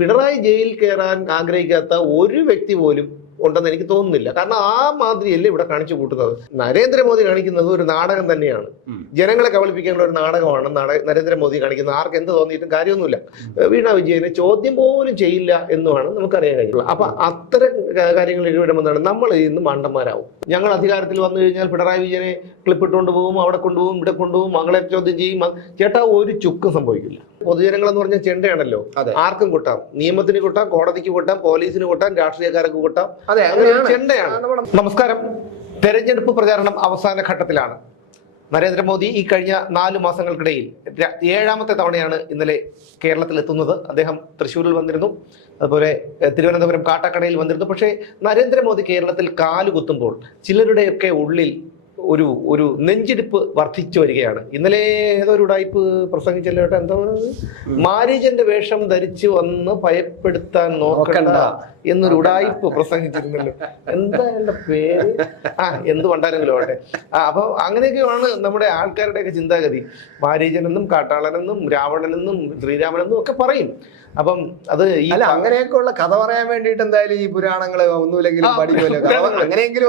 പിണറായി ജയിലിൽ കയറാൻ ആഗ്രഹിക്കാത്ത ഒരു വ്യക്തി പോലും ഉണ്ടെന്ന് എനിക്ക് തോന്നുന്നില്ല. കാരണം ആ മാതിരിയല്ലേ ഇവിടെ കാണിച്ചു കൂട്ടുന്നത്. നരേന്ദ്രമോദി കാണിക്കുന്നത് ഒരു നാടകം തന്നെയാണ്, ജനങ്ങളെ കബളിപ്പിക്കാനുള്ള ഒരു നാടകമാണ് നരേന്ദ്രമോദി കാണിക്കുന്നത്. ആർക്ക് എന്ത് തോന്നിയിട്ടും കാര്യമൊന്നുമില്ല. വീണ വിജയനെ ചോദ്യം പോലും ചെയ്യില്ല എന്നുമാണ് നമുക്കറിയാൻ കഴിയുള്ളൂ. അപ്പൊ അത്തരം കാര്യങ്ങൾ ഇടപെടുന്നതാണ് നമ്മൾ ഇന്ന് മണ്ടന്മാരാവും. ഞങ്ങൾ അധികാരത്തിൽ വന്നു കഴിഞ്ഞാൽ പിണറായി വിജയനെ ക്ലിപ്പിട്ടുകൊണ്ട് പോകും, അവിടെ കൊണ്ടുപോകും, ഇവിടെ കൊണ്ടുപോകും, മകളെ ചോദ്യം ചെയ്യും. ചേട്ടാ, ഒരു ചുക്കും സംഭവിക്കില്ല. പൊതുജനങ്ങൾ എന്ന് പറഞ്ഞാൽ ചെണ്ടയാണല്ലോ, ആർക്കും കൂട്ടാം, നിയമത്തിന് കൂട്ടാം, കോടതിക്ക് കൂട്ടാം, പോലീസിന് കൂട്ടാം, രാഷ്ട്രീയക്കാർക്ക് കൂട്ടാം. അതെ, ചെണ്ടയാണ്. നമസ്കാരം. തെരഞ്ഞെടുപ്പ് പ്രചാരണം അവസാന ഘട്ടത്തിലാണ്. നരേന്ദ്രമോദി ഈ കഴിഞ്ഞ 4 മാസങ്ങൾക്കിടയിൽ 7ാമത്തെ തവണയാണ് ഇന്നലെ കേരളത്തിലെത്തുന്നത്. അദ്ദേഹം തൃശ്ശൂരിൽ വന്നിരുന്നു, അതുപോലെ തിരുവനന്തപുരം കാട്ടാക്കടയിൽ വന്നിരുന്നു. പക്ഷേ നരേന്ദ്രമോദി കേരളത്തിൽ കാലുകുത്തുമ്പോൾ ചിലരുടെയൊക്കെ ഉള്ളിൽ ഒരു നെഞ്ചിടിപ്പ് വർദ്ധിച്ചു വരികയാണ്. ഇന്നലെ ഏതൊരു ഉടായ്പ് പ്രസംഗിച്ചല്ലോ, എന്താ മാരീജന്റെ വേഷം ധരിച്ചു വന്ന് ഭയപ്പെടുത്താൻ നോക്കണ്ട എന്നൊരു ഉടായ്പ് പ്രസംഗിച്ചിരുന്നല്ലോ. എന്താ എന്റെ പേര്? എന്ത് പണ്ടാരെങ്കിലും ആവട്ടെ. അപ്പൊ അങ്ങനെയൊക്കെയാണ് നമ്മുടെ ആൾക്കാരുടെയൊക്കെ ചിന്താഗതി. മാരീജനെന്നും കാട്ടാളനെന്നും രാവണനെന്നും ശ്രീരാമനെന്നും ഒക്കെ പറയും. അപ്പം അത് അല്ല, അങ്ങനെയൊക്കെ ഉള്ള കഥ പറയാൻ വേണ്ടിയിട്ട് എന്തായാലും ഈ പുരാണങ്ങള് ഒന്നുമില്ലെങ്കിലും പഠിക്കുമല്ലോ. അങ്ങനെയെങ്കിലും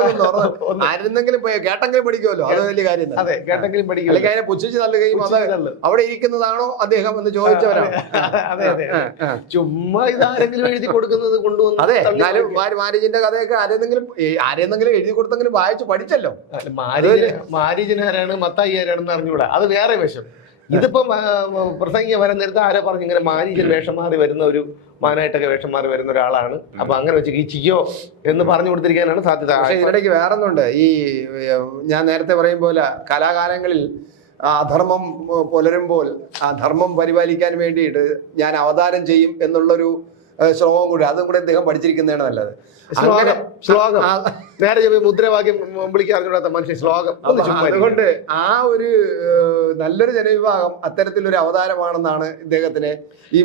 ആരെന്നെങ്കിലും കേട്ടെങ്കിലും പഠിക്കുമല്ലോ, അത് വലിയ കാര്യം. അതെ, കേട്ടെങ്കിലും പഠിക്കും. അല്ലെങ്കിൽ അതിനെ പുച്ഛിച്ച് തള്ളുകയും അവിടെ ഇരിക്കുന്നതാണോ അദ്ദേഹം എന്ന് ചോദിച്ചവരാണ്. അതെ അതെ, ചുമ്മാ ഇതാരെങ്കിലും എഴുതി കൊടുക്കുന്നത് കൊണ്ടുവന്നു. അതെ, എന്നാലും മാരീജിന്റെ കഥയൊക്കെ ആരെന്നെങ്കിലും എഴുതി കൊടുത്തെങ്കിലും വായിച്ച് പഠിച്ചല്ലോ. മാരീജൻ ആരാണ്, മത്തായി ആരാണെന്ന് അറിഞ്ഞൂടാ, അത് വേറെ വശം. ഇതിപ്പം പ്രസംഗിക്കാൻ വരാൻ നേരത്തെ ആരോ പറഞ്ഞു ഇങ്ങനെ മാരീജൻ വേഷം മാറി വരുന്ന ഒരു മാനായിട്ടൊക്കെ വേഷം മാറി വരുന്ന ഒരാളാണ്, അപ്പൊ അങ്ങനെ വെച്ച് കീച്ചിക്കോ എന്ന് പറഞ്ഞു കൊടുത്തിരിക്കാനാണ് സാധ്യത. പക്ഷെ ഇതിനിടയ്ക്ക് വേറൊന്നുണ്ട്. ഈ ഞാൻ നേരത്തെ പറയും പോലെ കലാകാലങ്ങളിൽ അധർമ്മം പുലരുമ്പോൾ ആ ധർമ്മം പരിപാലിക്കാൻ വേണ്ടിയിട്ട് ഞാൻ അവതാരം ചെയ്യും എന്നുള്ളൊരു ശ്ലോകം കൂടി, അതും കൂടെ അദ്ദേഹം പഠിച്ചിരിക്കുന്നതാണ് നല്ലത്. ശ്ലോകം നേരെ മുദ്രാവാക്യം വിളിക്കാൻ അറിഞ്ഞൂടാത്ത മനുഷ്യൻ ശ്ലോകം. അതുകൊണ്ട് ആ ഒരു നല്ലൊരു ജനവിഭാഗം അത്തരത്തിലൊരു അവതാരമാണെന്നാണ് ഇദ്ദേഹത്തിനെ ഈ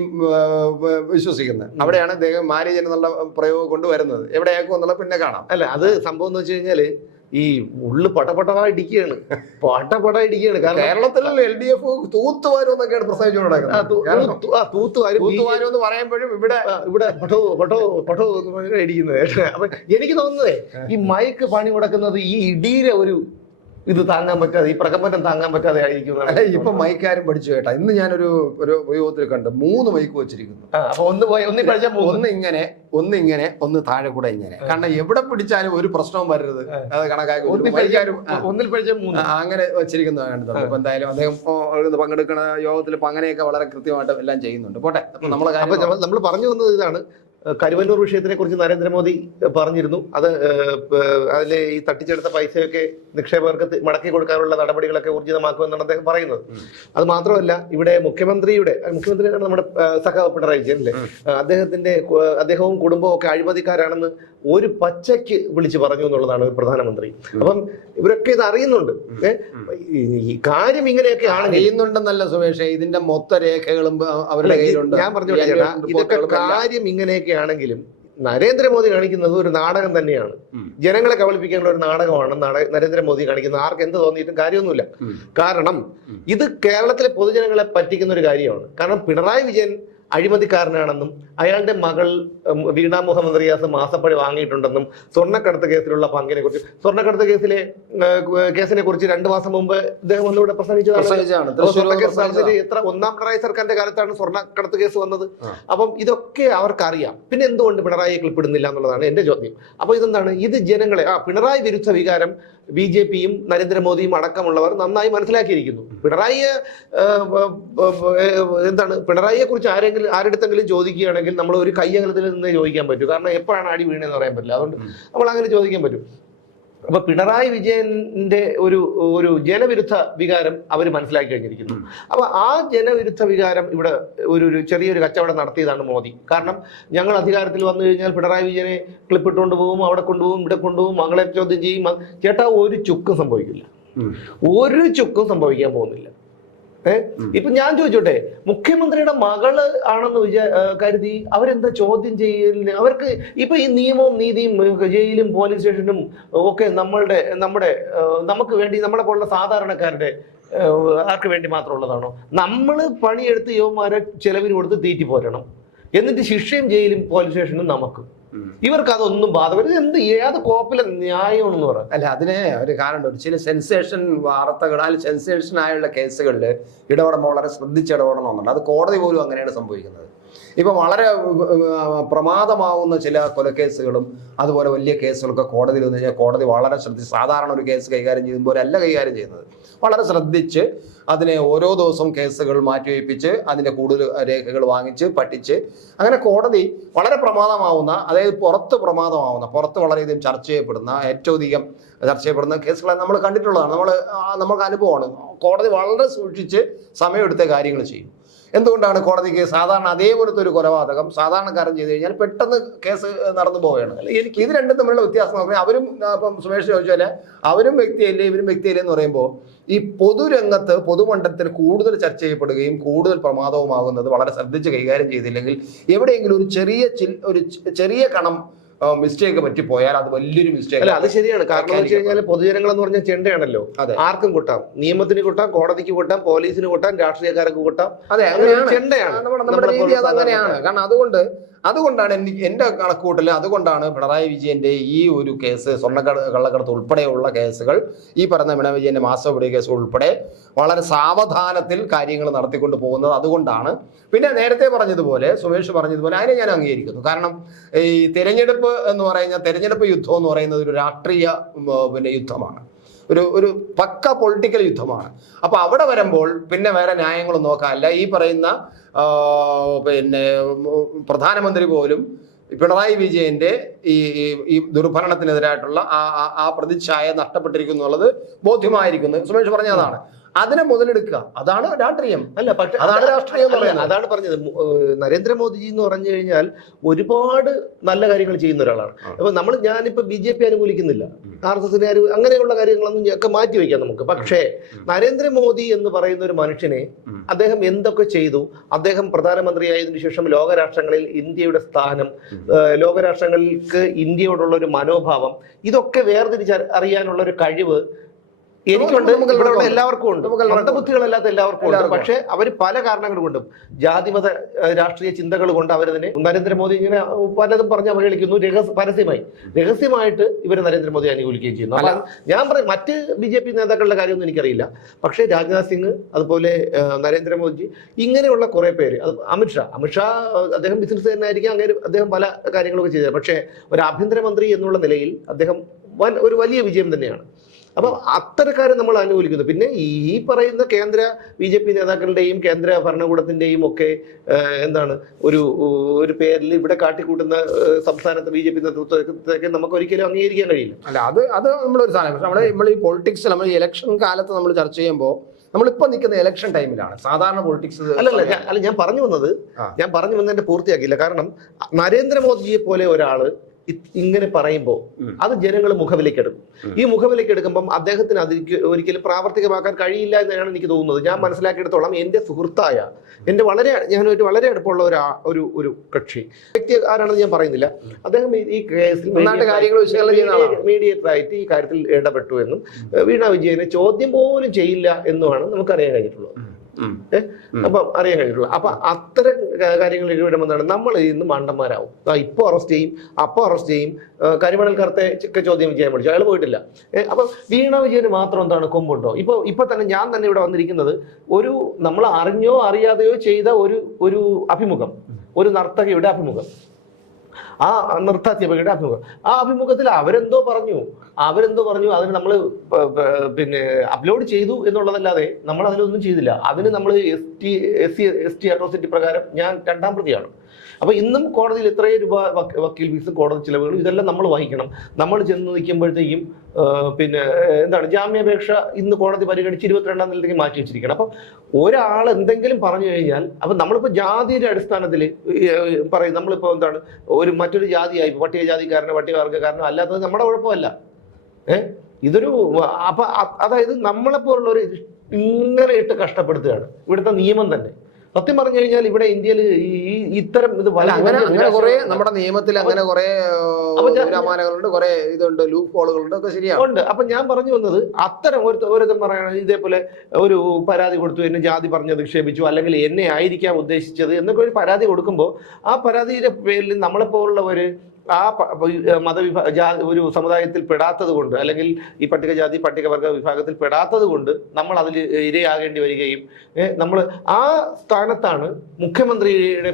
വിശ്വസിക്കുന്നത്. അവിടെയാണ് ഇദ്ദേഹം മാരീജൻ എന്നുള്ള പ്രയോഗം കൊണ്ടുവരുന്നത്. എവിടെയാക്കും എന്നുള്ള പിന്നെ കാണാം. അല്ല, അത് സംഭവം എന്ന് വെച്ച് കഴിഞ്ഞാല് ഈ ഉള്ളു പടപട ഇടിക്കുകയാണ്. കാരണം കേരളത്തിൽ LDF തൂത്തുവാരും എന്നൊക്കെയാണ് പ്രസംഗിച്ചുകൊണ്ടിരിക്കുന്നത്. തൂത്തുവാരും എന്ന് പറയുമ്പോഴും ഇവിടെ ഇടിക്കുന്നത്. അപ്പൊ എനിക്ക് തോന്നുന്നത് ഈ മൈക്ക് പണി മുടക്കുന്നത് ഈ ഇടിയുടെ ഒരു ഇത് താങ്ങാൻ പറ്റാതെ, ഈ പ്രകമ്പനം താങ്ങാൻ പറ്റാതെ ആയിരിക്കും. ഇപ്പൊ മൈക്കാരും പഠിച്ചു കേട്ടാ. ഇന്ന് ഞാനൊരു ഉപയോഗത്തിൽ കണ്ട് 3 മൈക്ക് വെച്ചിരിക്കുന്നു. അപ്പൊ ഒന്ന് ഇങ്ങനെ ഒന്ന് താഴെ കൂടെ ഇങ്ങനെ. കാരണം എവിടെ പിടിച്ചാലും ഒരു പ്രശ്നവും വരരുത്, അത് കണക്കാക്കി ഒന്നിൽ പഠിച്ച 3 അങ്ങനെ വെച്ചിരിക്കുന്നതാണ് കണ്ടത്. അപ്പൊ എന്തായാലും അദ്ദേഹം പങ്കെടുക്കുന്ന യോഗത്തിൽ ഇപ്പൊ അങ്ങനെയൊക്കെ വളരെ കൃത്യമായിട്ട് എല്ലാം ചെയ്യുന്നുണ്ട്. പോട്ടെ, നമ്മൾ പറഞ്ഞു വന്നത് ഇതാണ്. കരുവന്നൂർ വിഷയത്തിനെ കുറിച്ച് നരേന്ദ്രമോദി പറഞ്ഞിരുന്നു. അതിലെ ഈ തട്ടിച്ചെടുത്ത പൈസയൊക്കെ നിക്ഷേപകർക്ക് മടക്കി കൊടുക്കാനുള്ള നടപടികളൊക്കെ ഊർജിതമാക്കുമെന്നാണ് അദ്ദേഹം പറയുന്നത്. അത് മാത്രമല്ല, ഇവിടെ മുഖ്യമന്ത്രിയാണ് നമ്മുടെ സഖാവ് പിണറായി വിജയൻ അല്ലേ, അദ്ദേഹവും കുടുംബവും ഒക്കെ അഴിമതിക്കാരാണെന്ന് ഒരു പച്ചയ്ക്ക് വിളിച്ചു പറഞ്ഞു എന്നുള്ളതാണ് പ്രധാനമന്ത്രി. അപ്പം ഇവരൊക്കെ ഇത് അറിയുന്നുണ്ട്. ഈ കാര്യം ഇങ്ങനെയൊക്കെ അറിയുന്നുണ്ടെന്നല്ല സുമേഷ്, ഇതിന്റെ മൊത്ത രേഖകളും അവരുടെ കയ്യിലുണ്ട്. ഞാൻ പറഞ്ഞു ഇതൊക്കെ കാര്യം ഇങ്ങനെയൊക്കെ ആണെങ്കിലും നരേന്ദ്രമോദി കാണിക്കുന്നത് ഒരു നാടകം തന്നെയാണ്, ജനങ്ങളെ കബളിപ്പിക്കാനുള്ള ഒരു നാടകമാണ് നരേന്ദ്രമോദി കാണിക്കുന്നത്. ആർക്ക് എന്ത് തോന്നിയിട്ടും കാര്യമൊന്നുമില്ല. കാരണം ഇത് കേരളത്തിലെ പൊതുജനങ്ങളെ പറ്റിക്കുന്ന ഒരു കാര്യമാണ്. കാരണം പിണറായി വിജയൻ അഴിമതിക്കാരനാണെന്നും അയാളുടെ മകൾ വീണ മുഹമ്മദ് റിയാസ് മാസപ്പടി വാങ്ങിയിട്ടുണ്ടെന്നും സ്വർണ്ണക്കടത്ത് കേസിലുള്ള പങ്കിനെ കുറിച്ച്, സ്വർണ്ണക്കടത്ത് കേസിനെ കുറിച്ച് 2 മാസം മുമ്പ് ഇദ്ദേഹം ഒന്നുകൂടെ പ്രസംഗിച്ചതാണ്. എത്ര 1ാം പിണറായി സർക്കാരിന്റെ കാലത്താണ് സ്വർണ്ണക്കടത്ത് കേസ് വന്നത്. അപ്പം ഇതൊക്കെ അവർക്കറിയാം. പിന്നെ എന്തുകൊണ്ട് പിണറായിയെ ക്ലിപ്പിടുന്നില്ല എന്നുള്ളതാണ് എന്റെ ചോദ്യം. അപ്പൊ ഇതെന്താണ്, ഇത് ജനങ്ങളെ പിണറായി വിരുദ്ധ വികാരം BJPയും നരേന്ദ്രമോദിയും അടക്കമുള്ളവർ നന്നായി മനസ്സിലാക്കിയിരിക്കുന്നു. പിണറായിയെ കുറിച്ച് ആരെടുത്തെങ്കിലും ചോദിക്കുകയാണെങ്കിൽ നമ്മൾ ഒരു കയ്യകലത്തിൽ നിന്ന് ചോദിക്കാൻ പറ്റും. കാരണം എപ്പോഴാണ് അടി വീണെന്ന് പറയാൻ പറ്റില്ല. അതുകൊണ്ട് നമ്മൾ അങ്ങനെ ചോദിക്കാൻ പറ്റും. അപ്പൊ പിണറായി വിജയന്റെ ഒരു ജനവിരുദ്ധ വികാരം അവർ മനസ്സിലാക്കി കഴിഞ്ഞിരിക്കുന്നു. അപ്പൊ ആ ജനവിരുദ്ധ വികാരം ഇവിടെ ഒരു ചെറിയൊരു കച്ചവടം നടത്തിയതാണ് മോദി. കാരണം ഞങ്ങൾ അധികാരത്തിൽ വന്നു കഴിഞ്ഞാൽ പിണറായി വിജയനെ ക്ലിപ്പിട്ടുകൊണ്ട് പോകും, അവിടെ കൊണ്ടുപോകും, ഇവിടെ കൊണ്ടുപോകും, മകളെ ചോദ്യം ചെയ്യും. ചേട്ടാ, ഒരു ചുക്കും സംഭവിക്കില്ല, ഒരു ചുക്കും സംഭവിക്കാൻ പോകുന്നില്ല. ഇപ്പൊ ഞാൻ ചോദിച്ചോട്ടെ, മുഖ്യമന്ത്രിയുടെ മകള് ആണെന്ന് കരുതി അവരെന്താ ചോദ്യം ചെയ്യലിന്? അവർക്ക് ഇപ്പൊ ഈ നിയമവും നീതിയും ജയിലും പോലീസ് സ്റ്റേഷനും ഒക്കെ നമുക്ക് വേണ്ടി, നമ്മളെ പോലുള്ള സാധാരണക്കാരുടെ ആർക്ക് വേണ്ടി മാത്രമുള്ളതാണോ? നമ്മൾ പണിയെടുത്ത് യുവമാരെ ചെലവിന് കൊടുത്ത് തീറ്റി പോരണം. എന്നിട്ട് ശിക്ഷയും ജയിലും പോലീസ് സ്റ്റേഷനും നമുക്കും. ഇവർക്ക് അതൊന്നും ബാധകമല്ല. എന്ത് ഏത് കോപ്പിലെ ന്യായമാണെന്ന് പറയാം. അല്ല, അതിന് ഒരു കാരണമുണ്ട്. ചില സെൻസേഷൻ വാർത്തകൾ, സെൻസേഷൻ ആയുള്ള കേസുകളിൽ ഇടപെടുമ്പോൾ വളരെ ശ്രദ്ധിച്ച് ഇടപെടണമെന്നുണ്ട്. അത് കോടതി പോലും അങ്ങനെയാണ് സംഭവിക്കുന്നത്. ഇപ്പം വളരെ പ്രമാദമാവുന്ന ചില കൊലക്കേസുകളും അതുപോലെ വലിയ കേസുകളൊക്കെ കോടതിയിൽ വന്നു കഴിഞ്ഞാൽ കോടതി വളരെ ശ്രദ്ധിച്ച്, സാധാരണ ഒരു കേസ് കൈകാര്യം ചെയ്യുമ്പോൾ അല്ല കൈകാര്യം ചെയ്യുന്നത്, വളരെ ശ്രദ്ധിച്ച് അതിനെ ഓരോ ദിവസവും കേസുകൾ മാറ്റിവെപ്പിച്ച് അതിൻ്റെ കൂടുതൽ രേഖകൾ വാങ്ങിച്ച് പഠിച്ച്, അങ്ങനെ കോടതി വളരെ പ്രമാദമാവുന്ന, അതായത് പ്രമാദമാവുന്ന, പുറത്ത് വളരെയധികം ചർച്ച ചെയ്യപ്പെടുന്ന, ഏറ്റവും അധികം ചർച്ച ചെയ്യപ്പെടുന്ന കേസുകളെ നമ്മൾ കണ്ടിട്ടുള്ളതാണ്. നമുക്ക് അനുഭവമാണ്. കോടതി വളരെ സൂക്ഷിച്ച് സമയമെടുത്ത കാര്യങ്ങൾ ചെയ്യും. എന്തുകൊണ്ടാണ് കോടതിക്ക് സാധാരണ അതേപോലത്തെ ഒരു കൊലപാതകം സാധാരണക്കാരൻ ചെയ്ത് കഴിഞ്ഞാൽ പെട്ടെന്ന് കേസ് നടന്നു പോവുകയാണ്. എനിക്ക് ഇത് രണ്ടും തമ്മിലുള്ള വ്യത്യാസം പറഞ്ഞാൽ, അവരും ഇപ്പം സുമേഷ് ചോദിച്ചാൽ അവരും വ്യക്തിയല്ലേ ഇവരും വ്യക്തിയല്ലേ എന്ന് പറയുമ്പോൾ, ഈ പൊതുരംഗത്ത് പൊതുമണ്ഡലത്തിൽ കൂടുതൽ ചർച്ച ചെയ്യപ്പെടുകയും കൂടുതൽ പ്രമാദവുമാകുന്നത് വളരെ ശ്രദ്ധിച്ച് കൈകാര്യം ചെയ്തില്ലെങ്കിൽ എവിടെയെങ്കിലും ഒരു ചെറിയ കണം മിസ്റ്റേക്ക് പറ്റിപ്പോയാൽ അത് വലിയൊരു മിസ്റ്റേക്ക്. അല്ല, അത് ശരിയാണ്. കാരണം എന്ന് വെച്ച് കഴിഞ്ഞാൽ പൊതുജനങ്ങൾ എന്ന് പറഞ്ഞാൽ ചെണ്ടയാണല്ലോ. ആർക്കും കൂട്ടാം, നിയമത്തിന് കൂട്ടാം, കോടതിക്ക് കൂട്ടാം, പോലീസിന് കൂട്ടാം, രാഷ്ട്രീയക്കാർക്ക് കൂട്ടാം. അതെ, ചെണ്ടയാണ് നമ്മുടെ രീതി. അത് അങ്ങനെയാണ്. കാരണം അതുകൊണ്ടാണ് എൻ്റെ കണക്കൂട്ടൽ, അതുകൊണ്ടാണ് പിണറായി വിജയന്റെ ഈ ഒരു കേസ്, കള്ളക്കടത്ത് ഉൾപ്പെടെയുള്ള കേസുകൾ, ഈ പറഞ്ഞ പിണറായി വിജയന്റെ മാസപ്പടി കേസ് ഉൾപ്പെടെ വളരെ സാവധാനത്തിൽ കാര്യങ്ങൾ നടത്തിക്കൊണ്ട് പോകുന്നത്. അതുകൊണ്ടാണ്. പിന്നെ നേരത്തെ പറഞ്ഞതുപോലെ, സുമേഷ് പറഞ്ഞതുപോലെ, അതിനെ ഞാൻ അംഗീകരിക്കുന്നു. കാരണം ഈ തെരഞ്ഞെടുപ്പ് എന്ന് പറയുന്ന തെരഞ്ഞെടുപ്പ് യുദ്ധം എന്ന് പറയുന്നത് ഒരു രാഷ്ട്രീയ യുദ്ധമാണ്, ഒരു പക്ക പൊളിറ്റിക്കൽ യുദ്ധമാണ്. അപ്പൊ അവിടെ വരുമ്പോൾ പിന്നെ വേറെ ന്യായങ്ങളും നോക്കാനല്ല. ഈ പറയുന്ന പ്രധാനമന്ത്രി പോലും പിണറായി വിജയന്റെ ഈ ദുർഭരണത്തിനെതിരായിട്ടുള്ള ആ പ്രതിച്ഛായ നഷ്ടപ്പെട്ടിരിക്കുന്നു എന്നുള്ളത് ബോധ്യമായിരിക്കുന്നു. സുമേഷ് പറഞ്ഞതാണ്. അതിനെ മുതലെടുക്കുക, അതാണ് രാഷ്ട്രീയം. അല്ല, പക്ഷെ അതാണ് രാഷ്ട്രീയം. അതാണ് പറഞ്ഞത്. നരേന്ദ്രമോദിജി എന്ന് പറഞ്ഞു കഴിഞ്ഞാൽ ഒരുപാട് നല്ല കാര്യങ്ങൾ ചെയ്യുന്ന ഒരാളാണ്. അപ്പൊ ഞാനിപ്പോ BJP അനുകൂലിക്കുന്നില്ല, RSS അങ്ങനെയുള്ള കാര്യങ്ങളൊന്നും ഒക്കെ മാറ്റി വയ്ക്കാം നമുക്ക്. പക്ഷേ നരേന്ദ്രമോദി എന്ന് പറയുന്ന ഒരു മനുഷ്യനെ, അദ്ദേഹം എന്തൊക്കെ ചെയ്തു, അദ്ദേഹം പ്രധാനമന്ത്രിയായതിനു ശേഷം ലോകരാഷ്ട്രങ്ങളിൽ ഇന്ത്യയുടെ സ്ഥാനം, ലോകരാഷ്ട്രങ്ങൾക്ക് ഇന്ത്യയോടുള്ള ഒരു മനോഭാവം, ഇതൊക്കെ അറിയാനുള്ള ഒരു കഴിവ് എനിക്കുണ്ട്, ഇവിടെയുള്ള എല്ലാവർക്കും ഉണ്ട്, മന്ദബുദ്ധികളല്ലാത്ത എല്ലാവർക്കും ഉണ്ട്. പക്ഷെ അവർ പല കാരണങ്ങൾ കൊണ്ടും, ജാതിമത രാഷ്ട്രീയ ചിന്തകൾ കൊണ്ട് അവരതിനെ, നരേന്ദ്രമോദി ഇങ്ങനെ പലതും പറഞ്ഞ് അവഹേളിക്കുന്നു, രഹസ്യമായിട്ട് ഇവർ നരേന്ദ്രമോദി അനുകൂലിക്കുകയും ചെയ്യുന്നു. അപ്പൊ ഞാൻ പറയും, മറ്റ് BJP നേതാക്കളുടെ കാര്യമൊന്നും എനിക്കറിയില്ല. പക്ഷേ രാജ്നാഥ് സിംഗ്, അതുപോലെ നരേന്ദ്രമോദി, ഇങ്ങനെയുള്ള കുറെ പേര്, അമിത്ഷാ അദ്ദേഹം ബിസിനസ് തന്നെ ആയിരിക്കും, അങ്ങനെ അദ്ദേഹം പല കാര്യങ്ങളൊക്കെ ചെയ്തത്. പക്ഷേ ഒരു ആഭ്യന്തരമന്ത്രി എന്നുള്ള നിലയിൽ അദ്ദേഹം ഒരു വലിയ വിജയം തന്നെയാണ്. അപ്പം അത്തരക്കാരെ നമ്മൾ അനുകൂലിക്കുന്നു. പിന്നെ ഈ പറയുന്ന കേന്ദ്ര BJP നേതാക്കളുടെയും കേന്ദ്ര ഭരണകൂടത്തിന്റെയും ഒക്കെ ഒരു പേരിൽ ഇവിടെ കാട്ടിക്കൂട്ടുന്ന സംസ്ഥാനത്തെ BJP നേതൃത്വത്തെ നമുക്ക് ഒരിക്കലും അംഗീകരിക്കാൻ കഴിയില്ല. അല്ല, അത് നമ്മളൊരു സാധനം. പക്ഷെ നമ്മൾ ഈ പൊളിറ്റിക്സ്, നമ്മൾ ഈ ഇലക്ഷൻ കാലത്ത് നമ്മൾ ചർച്ച ചെയ്യുമ്പോൾ നമ്മളിപ്പോൾ നിൽക്കുന്ന ഇലക്ഷൻ ടൈമിലാണ്. സാധാരണ പൊളിറ്റിക്സ് അല്ല, ഞാൻ പറഞ്ഞു വന്നതിന്റെ പൂർത്തിയാക്കിയില്ല. കാരണം നരേന്ദ്രമോദിയെ പോലെ ഒരാള് ഇങ്ങനെ പറയുമ്പോൾ അത് ജനങ്ങൾ മുഖവിലേക്കെടുക്കും. ഈ മുഖവിലേക്കെടുക്കുമ്പം അദ്ദേഹത്തിന് ഒരിക്കലും പ്രാവർത്തികമാക്കാൻ കഴിയില്ല എന്നാണ് എനിക്ക് തോന്നുന്നത്. ഞാൻ മനസ്സിലാക്കിയെടുത്തോളം എൻ്റെ സുഹൃത്തായ, ഞാനൊരു വളരെ അടുപ്പമുള്ള ഒരു കക്ഷി, വ്യക്തി ആരാണെന്ന് ഞാൻ പറയുന്നില്ല, അദ്ദേഹം ഈ കേസിൽ മീഡിയേറ്റർ ആയിട്ട് ഈ കാര്യത്തിൽ ഇടപെട്ടു എന്നും വീണ വിജയനെ ചോദ്യം പോലും ചെയ്യില്ല എന്നുമാണ് നമുക്കറിയാൻ കഴിഞ്ഞിട്ടുള്ളത്. അപ്പം അറിയാൻ കഴിഞ്ഞിട്ടുള്ളൂ. അപ്പൊ അത്തരം കാര്യങ്ങളിലേക്ക് വിടുമ്പോഴാണ് നമ്മൾ ഇന്ന് മണ്ടന്മാരാവും. ഇപ്പൊ അറസ്റ്റ് ചെയ്യും, അപ്പൊ അറസ്റ്റ് ചെയ്യും. കരിമണൽ കറുത്തെ ചോദ്യം ചെയ്യാൻ പഠിച്ചു, അയാൾ പോയിട്ടില്ല. അപ്പൊ വീണ വിജയന് മാത്രം എന്താണ് കൊമ്പുണ്ടോ? ഇപ്പൊ തന്നെ ഞാൻ തന്നെ ഇവിടെ വന്നിരിക്കുന്നത് നമ്മൾ അറിഞ്ഞോ അറിയാതെയോ ചെയ്ത ഒരു അഭിമുഖം, ഒരു നർത്തകിയുടെ അഭിമുഖം, ആ നൃത്താധ്യാപകയുടെ അഭിമുഖം. ആ അഭിമുഖത്തിൽ അവരെന്തോ പറഞ്ഞു, അതിന് നമ്മൾ അപ്ലോഡ് ചെയ്തു എന്നുള്ളതല്ലാതെ നമ്മൾ അതിലൊന്നും ചെയ്തില്ല. അതിന് നമ്മൾ ST അട്രോസിറ്റി പ്രകാരം ഞാൻ 2ാം പ്രതിയാണ്. അപ്പൊ ഇന്നും കോടതിയിൽ എത്രയും രൂപ വക്കീൽ ഫീസും കോടതി ചിലവുകളും ഇതെല്ലാം നമ്മൾ വഹിക്കണം. നമ്മൾ ചെന്ന് നിൽക്കുമ്പോഴത്തേക്കും ജാമ്യാപേക്ഷ ഇന്ന് കോടതി പരിഗണിച്ച് 22ാം തീയതിക്ക് മാറ്റി വെച്ചിരിക്കണം. അപ്പൊ ഒരാൾ എന്തെങ്കിലും പറഞ്ഞു കഴിഞ്ഞാൽ, അപ്പൊ നമ്മളിപ്പോ ജാതിയുടെ അടിസ്ഥാനത്തിൽ പറയും, നമ്മളിപ്പോ മറ്റൊരു ജാതിയായി, പട്ടികജാതിക്കാരനോ പട്ടികവർഗ്ഗക്കാരനോ അല്ലാത്തത് നമ്മുടെ കുഴപ്പമല്ല. അതായത് നമ്മളെപ്പോലുള്ളവർ ഇങ്ങനെ ഇട്ട് കഷ്ടപ്പെടുത്തുകയാണ് ഇവിടുത്തെ നിയമം തന്നെ. സത്യം പറഞ്ഞു കഴിഞ്ഞാൽ ഇവിടെ ഇന്ത്യയിൽ ഈ ഇത്തരം ഇത് അങ്ങനെ കുറെ നമ്മുടെ നിയമത്തിൽ അങ്ങനെ കുറെ നൂലാമാലകളുണ്ട്, കുറെ ഇതുണ്ട്, ലൂപ്പ് ഹോളുകളുണ്ട്, ഒക്കെ ശരിയാണ് ഉണ്ട്. അപ്പൊ ഞാൻ പറഞ്ഞു വന്നത് അത്തരം ഒരുത്തം പറയുകയാണെങ്കിൽ ഇതേപോലെ ഒരു പരാതി കൊടുത്തു, എന്നെ ജാതി പറഞ്ഞ് നിക്ഷേപിച്ചു, അല്ലെങ്കിൽ എന്നെ ആയിരിക്കാം ഉദ്ദേശിച്ചത് എന്നൊക്കെ ഒരു പരാതി കൊടുക്കുമ്പോൾ ആ പരാതിയുടെ പേരിൽ നമ്മളെപ്പോലുള്ളവര് ആ ഒരു സമുദായത്തിൽ പെടാത്തത് കൊണ്ട്, അല്ലെങ്കിൽ ഈ പട്ടികജാതി പട്ടികവർഗ വിഭാഗത്തിൽ പെടാത്തത് കൊണ്ട് നമ്മൾ അതിൽ ഇരയാകേണ്ടി വരികയും നമ്മൾ ആ സ്ഥാനത്താണ് മുഖ്യമന്ത്രിയുടെ